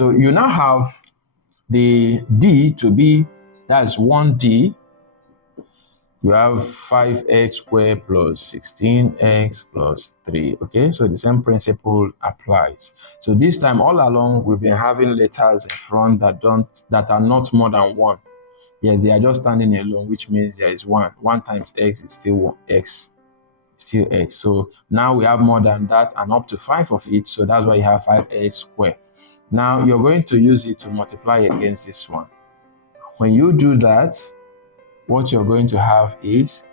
So you now have the d to be, that's 1d. You have 5x squared plus 16x plus 3. Okay, so the same principle applies. So this time all along we've been having letters in front that are not more than 1. Yes, they are just standing alone, which means there is 1. 1 times x is still 1, x, still x. So now we have more than that and up to 5 of it. So that's why you have 5x squared. Now you're going to use it to multiply against this one. When you do that, what you're going to have is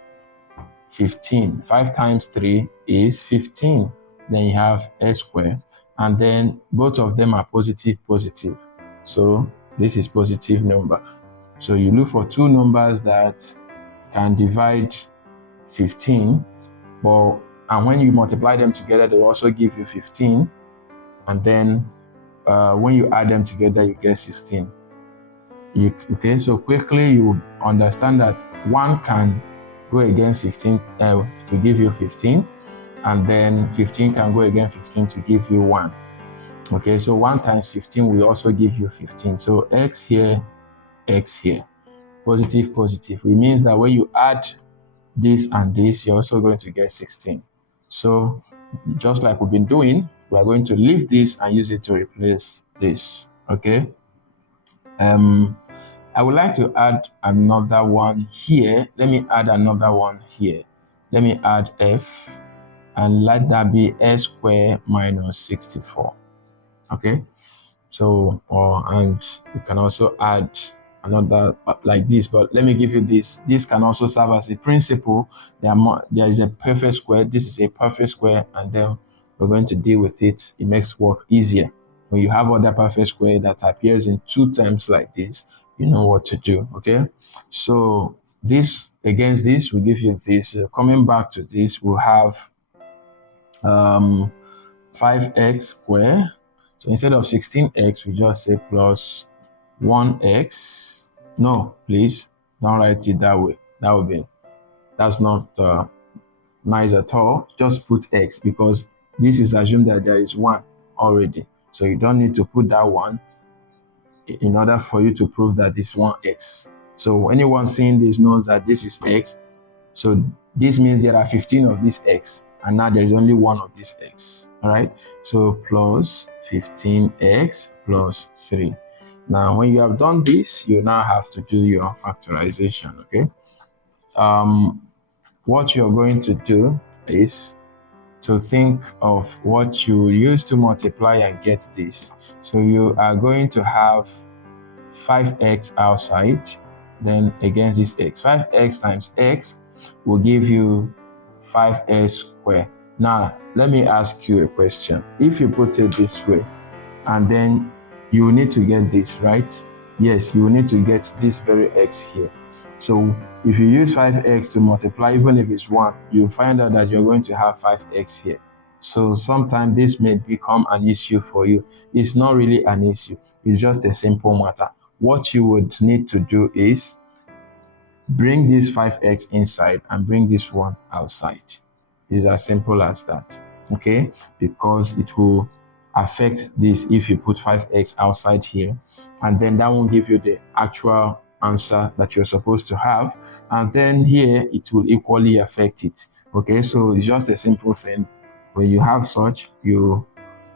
15. 5 times 3 is 15. Then you have x squared, and then both of them are positive. So this is positive number. So you look for two numbers that can divide 15, and when you multiply them together, they will also give you 15. And then when you add them together, you get 16. Okay, so quickly you understand that 1 can go against 15 to give you 15, and then 15 can go against 15 to give you 1. Okay, so 1 times 15 will also give you 15. So x here, positive. It means that when you add this and this, you're also going to get 16. So just like we've been doing, we are going to leave this and use it to replace this. Okay. I would like to add another one here. Let me add another one here. Let me add f, and let that be s squared minus 64. Okay. So, and you can also add another like this, but let me give you this. This can also serve as a principle. There is a perfect square. This is a perfect square, and then we're going to deal with it. It makes work easier. When you have other perfect square that appears in 2 terms like this, you know what to do. Okay, so this against this will give you this. Coming back to this, we'll have 5x squared. So instead of 16x, we just say plus 1x. No, please don't write it that way. That's not nice at all. Just put x, because this is assumed that there is 1 already. So you don't need to put that 1 in order for you to prove that this 1x. So anyone seeing this knows that this is x. So this means there are 15 of this x, and now there's only 1 of this x. All right, so plus 15x plus 3. Now when you have done this, you now have to do your factorization. Okay, what you're going to do is to think of what you use to multiply and get this. So you are going to have 5x outside, then against this x. 5x times x will give you 5x squared. Now, let me ask you a question. If you put it this way, and then you need to get this, right? Yes, you need to get this very x here. So if you use 5x to multiply, even if it's 1, you'll find out that you're going to have 5x here. So sometimes this may become an issue for you. It's not really an issue. It's just a simple matter. What you would need to do is bring this 5x inside and bring this one outside. It's as simple as that, okay? Because it will affect this if you put 5x outside here, and then that won't give you the actual answer that you're supposed to have, and then here it will equally affect it. Okay, so it's just a simple thing. When you have such, you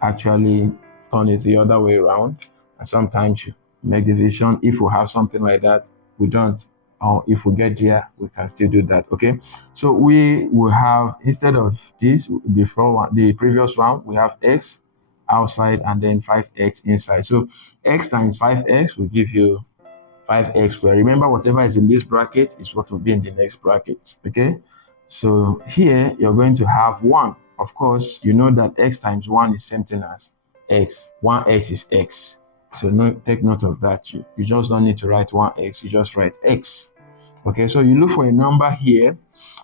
actually turn it the other way around, and sometimes you make the division. If we have something like that, we don't, or if we get there, we can still do that. Okay, so we will have, instead of this before the previous one, we have x outside and then 5x inside. So x times 5x will give you 5x squared. Remember, whatever is in this bracket is what will be in the next bracket. Okay, so here you're going to have 1. Of course, you know that x times 1 is same thing as x. 1x is x. So take note of that. You just don't need to write 1x, you just write x. Okay, so you look for a number here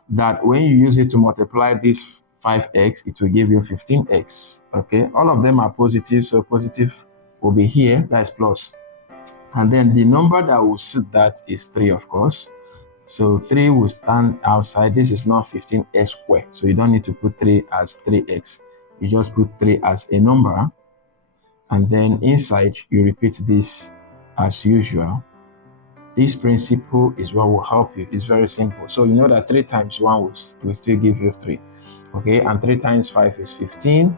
that when you use it to multiply this 5x, it will give you 15x. Okay, all of them are positive, so positive will be here, that's plus. And then the number that will suit that is 3, of course. So 3 will stand outside. This is not 15x squared, so you don't need to put 3 as 3x. You just put 3 as a number. and then inside you repeat this as usual. This principle is what will help you. It's very simple. So you know that 3 times 1 will still give you 3. Okay, and 3 times 5 is 15,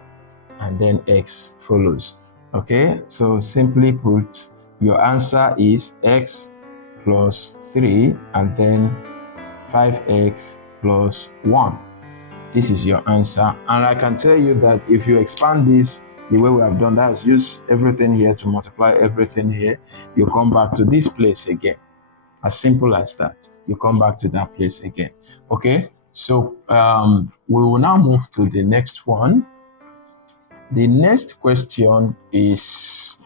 and then x follows. Okay, so simply put, your answer is x plus 3 and then 5x plus 1. This is your answer. And I can tell you that if you expand this the way we have done, that's use everything here to multiply everything here, you come back to this place again. As simple as that. You come back to that place again. Okay, so we will now move to the next one. The next question is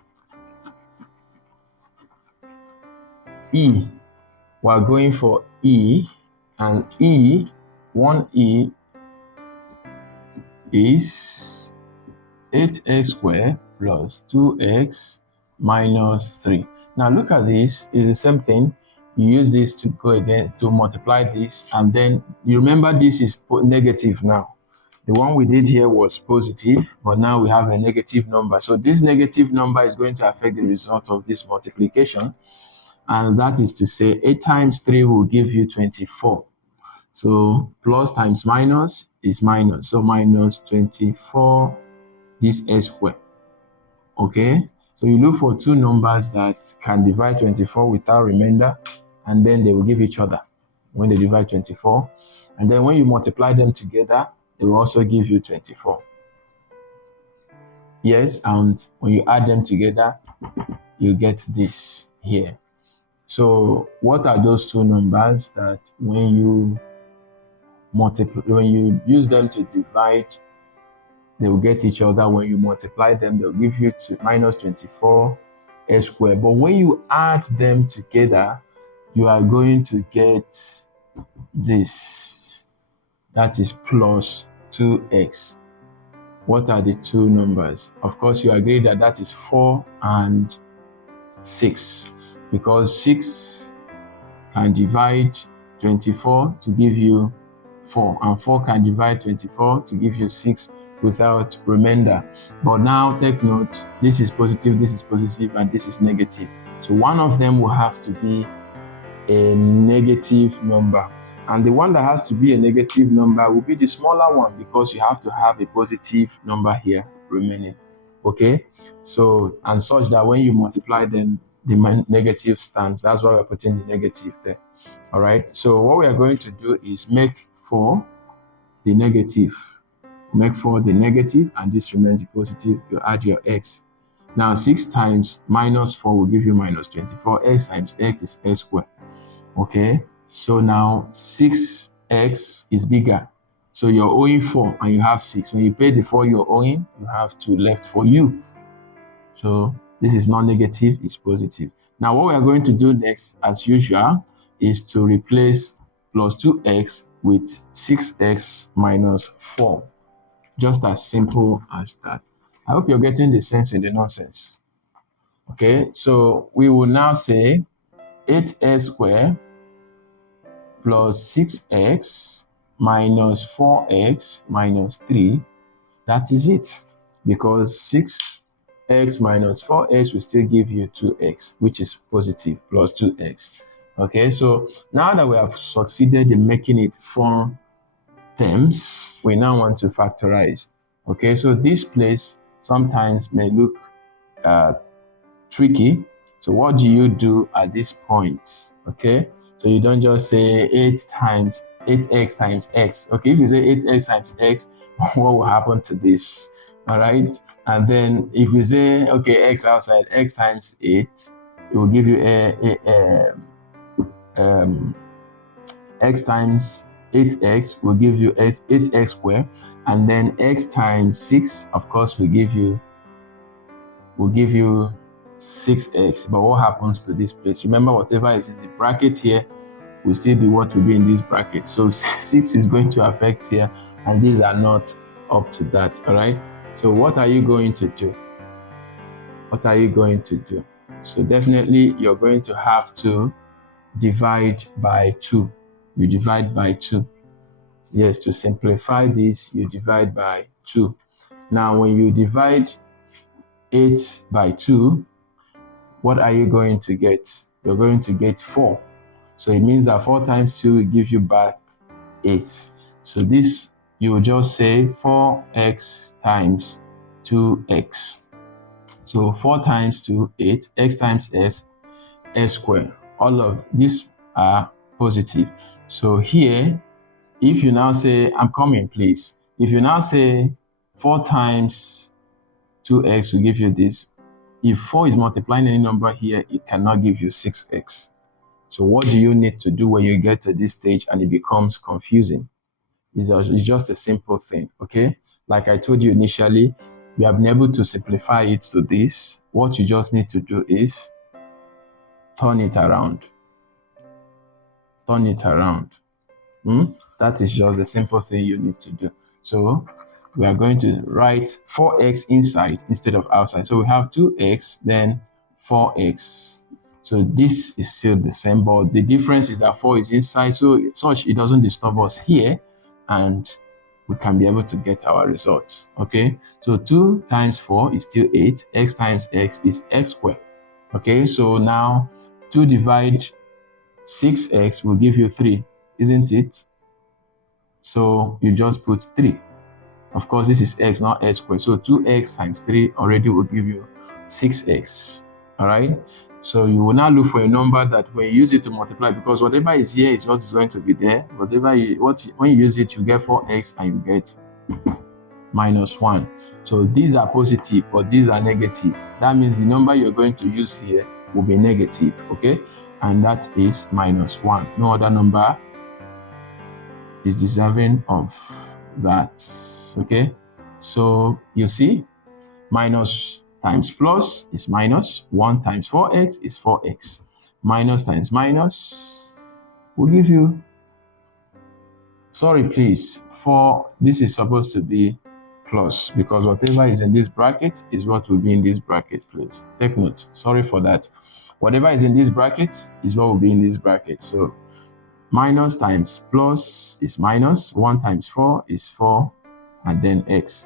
E. We're going for E, and E, 1E is 8x squared plus 2x minus 3. Now look at this, it's the same thing. You use this to go again to multiply this, and then you remember this is negative now. The one we did here was positive, but now we have a negative number. So this negative number is going to affect the result of this multiplication, and that is to say 8 times 3 will give you 24. So plus times minus is minus, so minus 24 this s squared. Okay, so you look for two numbers that can divide 24 without remainder, and then they will give each other when they divide 24, and then when you multiply them together, they will also give you 24. Yes, and when you add them together, you get this here. So what are those two numbers that when you use them to divide, they will get each other? When you multiply them, they'll give you minus 24 s squared. But when you add them together, you are going to get this. That is plus 2x. What are the two numbers? Of course, you agree that that is 4 and 6, because 6 can divide 24 to give you 4, and 4 can divide 24 to give you 6 without remainder. But now take note, this is positive, and this is negative. So one of them will have to be a negative number, and the one that has to be a negative number will be the smaller one, because you have to have a positive number here remaining. Okay, so and such that when you multiply them, the negative stands. That's why we're putting the negative there. All right, so what we are going to do is make 4 the negative. Make 4 the negative, and this remains the positive. You add your x. Now 6 times minus 4 will give you minus 24. X times x is s squared. Okay, so now 6x is bigger. So you're owing 4 and you have 6. When you pay the 4 you're owing, you have 2 left for you. So this is not negative, it's positive. Now what we are going to do next, as usual, is to replace plus 2x with 6x minus 4. Just as simple as that. I hope you're getting the sense in the nonsense. Okay, so we will now say 8x squared plus 6x minus 4x minus 3. That is it. Because 6x minus 4x will still give you 2x, which is positive, plus 2x. Okay, so now that we have succeeded in making it 4 terms, we now want to factorize. Okay, so this place sometimes may look tricky. So what do you do at this point? Okay, so you don't just say 8x times x. Okay, if you say 8x times x, what will happen to this? All right, and then if you say, okay, x outside, x times 8, it will give you x times 8x will give you 8x squared, and then x times 6, of course, will give you 6x. But what happens to this place? Remember, whatever is in the bracket here will still be what will be in this bracket. So 6 is going to affect here, and these are not up to that. All right, so what are you going to do? What are you going to do? So definitely you're going to have to divide by 2. You divide by 2. Yes, to simplify this, you divide by 2. Now, when you divide 8 by 2, what are you going to get? You're going to get 4. So it means that 4 times 2 will give you back 8. So this, you will just say 4x times 2x. So 4 times 2, 8, x times s squared. All of these are positive. So here, if you now say, I'm coming, please. If you now say 4 times 2x will give you this. If 4 is multiplying any number here, it cannot give you 6x. So what do you need to do when you get to this stage and it becomes confusing? It's just a simple thing, okay? Like I told you initially, we have been able to simplify it to this. What you just need to do is turn it around. Turn it around. That is just the simple thing you need to do. So we are going to write 4x inside instead of outside. So we have 2x, then 4x. So this is still the same, but the difference is that 4 is inside, so such it doesn't disturb us here, and we can be able to get our results. Okay, so 2 times 4 is still 8. X times x is x squared. Okay, so now 2 divide 6x will give you 3, isn't it? So you just put 3. Of course, this is x, not x squared. So 2x times 3 already will give you 6x. All right. So you will now look for a number that when you use it to multiply, because whatever is here is what is going to be there. Whatever when you use it, you get 4x and you get minus 1. So these are positive, but these are negative. That means the number you're going to use here will be negative. Okay. And that is minus 1. No other number is deserving of that. Okay, so you see, minus times plus is minus. 1 times 4x is 4x. Minus times minus will give you, sorry please, this is supposed to be plus, because whatever is in this bracket is what will be in this bracket. Please take note. Sorry for that. Whatever is in this bracket is what will be in this bracket. So minus times plus is minus. 1 times 4 is 4, and then x.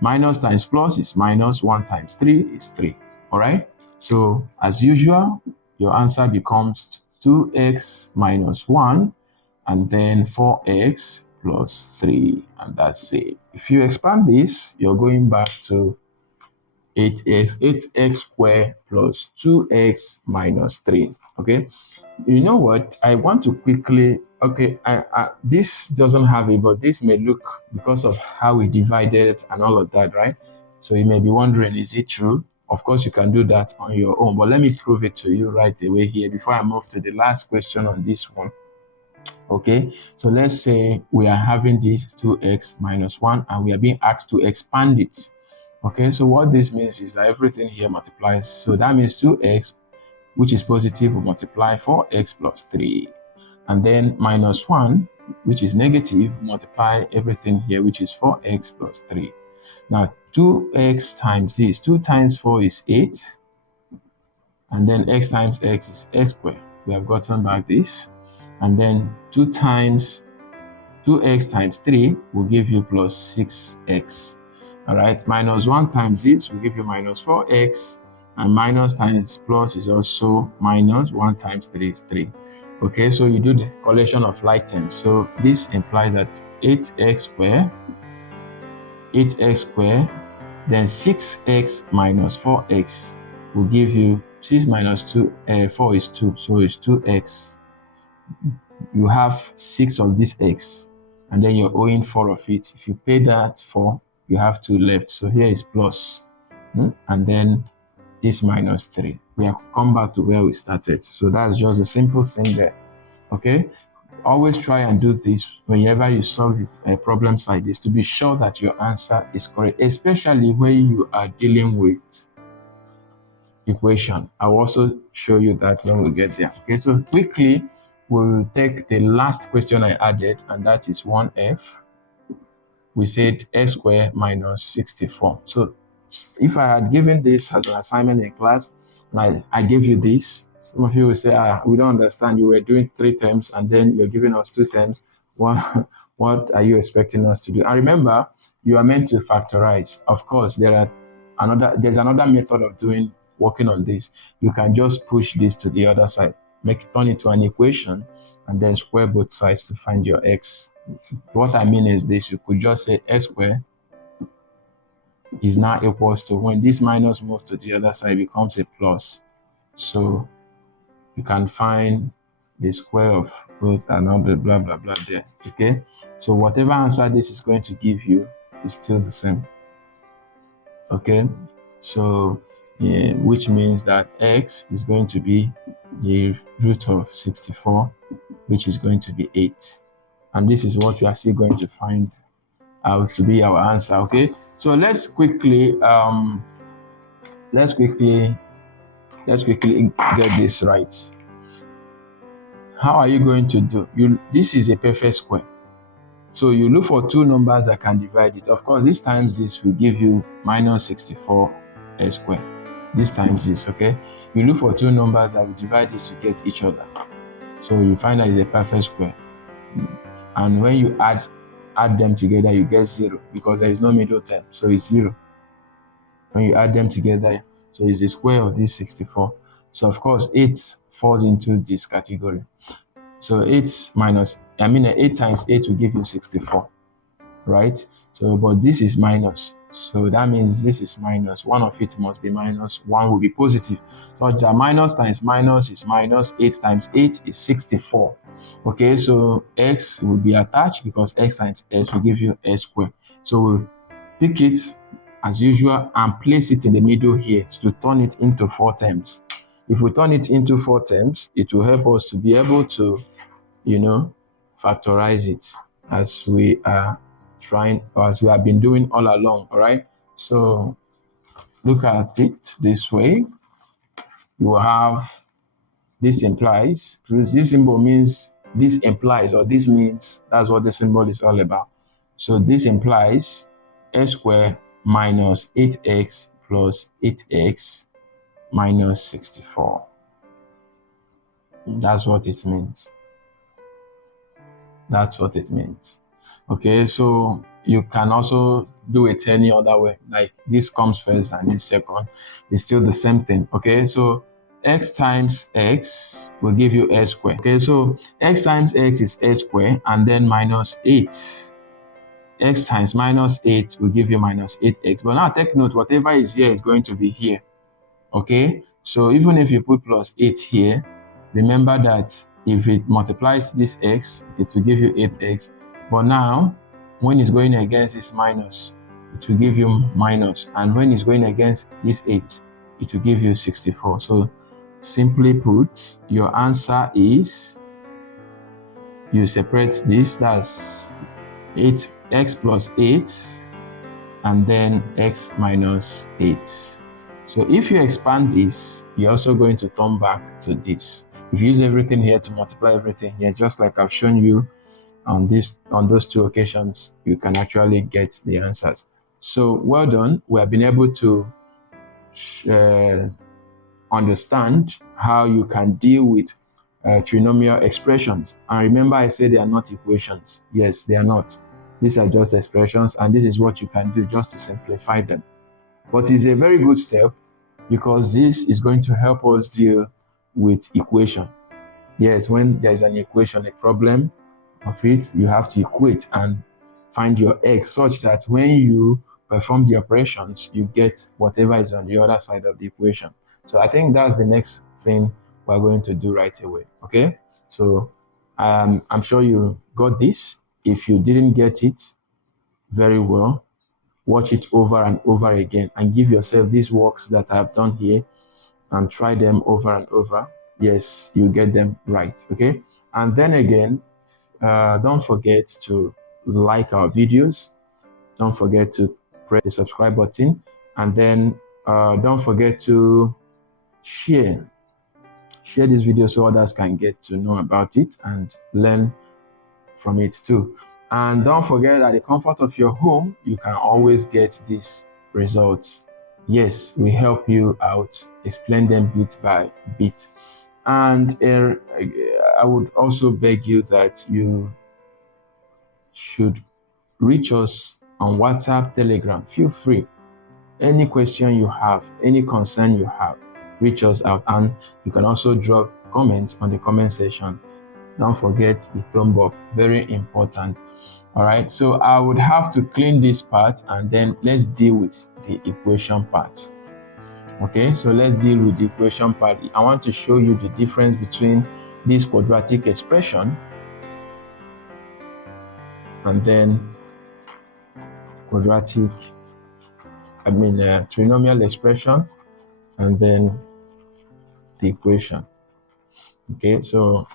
Minus times plus is minus. 1 times 3 is 3. All right. So as usual, your answer becomes 2x minus 1, and then 4x plus 3, and that's it. If you expand this, you're going back to 8x squared plus 2x minus 3. Okay. You know what? I want to quickly, okay, this doesn't have it, but this may look, because of how we divided and all of that, right? So you may be wondering, is it true? Of course, you can do that on your own, but let me prove it to you right away here before I move to the last question on this one. Okay, so let's say we are having this 2x minus 1, and we are being asked to expand it. Okay, so what this means is that everything here multiplies. So that means 2x, which is positive, will multiply 4x plus 3. And then minus 1, which is negative, multiply everything here, which is 4x plus 3. Now 2x times this, 2 times 4 is 8. And then x times x is x squared. We have gotten back this. And then 2x times 3 will give you plus 6x. All right, minus 1 times this will give you minus 4x. And minus times plus is also minus. 1 times 3 is 3. Okay, so you do the collection of like terms. So this implies that 8x squared, then 6x minus 4x will give you 6 minus 2, 4 is 2, so it's 2x. You have 6 of this x, and then you're owing 4 of it. If you pay that 4, you have 2 left. So here is plus, and then this minus 3. We have come back to where we started. So that's just a simple thing there. Okay, always try and do this whenever you solve problems like this, to be sure that your answer is correct, especially when you are dealing with equation. I'll also show you that when we get there. Okay, so quickly we'll take the last question I added, and that is 1f. We said x squared minus 64. So if I had given this as an assignment in class, like I gave you this, some of you will say, we don't understand. You were doing 3 terms and then you're giving us 2 terms. What are you expecting us to do? And remember, you are meant to factorize. Of course, there are there's another method of working on this. You can just push this to the other side, turn it to an equation, and then square both sides to find your x. What I mean is this: you could just say x squared is now equals to, when this minus moves to the other side, it becomes a plus. So you can find the square of both and all the blah blah blah there. Okay, so whatever answer this is going to give you is still the same. Okay, so which means that x is going to be the root of 64, which is going to be 8, and this is what we are still going to find out to be our answer. Okay, so let's quickly get this right. How are you going to do? This is a perfect square. So you look for two numbers that can divide it. Of course, this times this will give you minus 64 x squared. This times this, okay? You look for two numbers that will divide this to get each other. So you find that it's a perfect square. And when you add them together, you get 0 because there is no middle term. So it's 0. When you add them together, so it's the square of this 64. So of course, 8 falls into this category. So 8 times 8 will give you 64, right? So, but this is minus. So that means this is minus. One of it must be minus. One will be positive. So the minus times minus is minus. 8 times 8 is 64. Okay, so x will be attached because x times x will give you x squared. So we'll pick it as usual and place it in the middle here to turn it into 4 terms. If we turn it into 4 terms, it will help us to be able to, factorize it as we are trying, or as we have been doing all along. All right. So look at it this way. You will have this implies, because this symbol means this implies, or this means, that's what the symbol is all about. So this implies x squared minus 8x plus 8x minus 64. That's what it means. That's what it means. Okay, so you can also do it any other way. Like this comes first and this second. It's still the same thing. Okay, so x times x will give you x squared. Okay, so x times x is x squared and then minus 8. X times minus 8 will give you minus 8x. But now take note, whatever is here is going to be here. Okay, so even if you put plus 8 here, remember that if it multiplies this x, it will give you 8x. But now, when it's going against this minus, it will give you minus. And when it's going against this 8, it will give you 64. So simply put, your answer is, you separate this, that's 8x plus 8, and then x minus 8. So if you expand this, you're also going to turn back to this. If you use everything here to multiply everything here, just like I've shown you on those two occasions, you can actually get the answers. So well done. We have been able to understand how you can deal with trinomial expressions. And remember, I said they are not equations. Yes, they are not. These are just expressions, and this is what you can do just to simplify them. But it's a very good step because this is going to help us deal with equation. Yes, when there is an equation, a problem of it, you have to equate and find your x such that when you perform the operations, you get whatever is on the other side of the equation. So I think that's the next thing we're going to do right away. Okay, so I'm sure you got this. If you didn't get it very well, watch it over and over again and give yourself these works that I've done here and try them over and over. Yes, you get them right. Okay, and then again, don't forget to like our videos. Don't forget to press the subscribe button, and then don't forget to share this video so others can get to know about it and learn from it too. And don't forget, at the comfort of your home, you can always get these results. Yes, we help you out, explain them bit by bit. And I would also beg you that you should reach us on WhatsApp, Telegram. Feel free. any question you have, any concern you have, reach us out, and you can also drop comments on the comment section. Don't forget the thumb up, very important. All right, so I would have to clean this part and then let's deal with the equation part. Okay, so let's deal with the equation part. I want to show you the difference between this quadratic expression and then trinomial expression and then the equation. Okay, so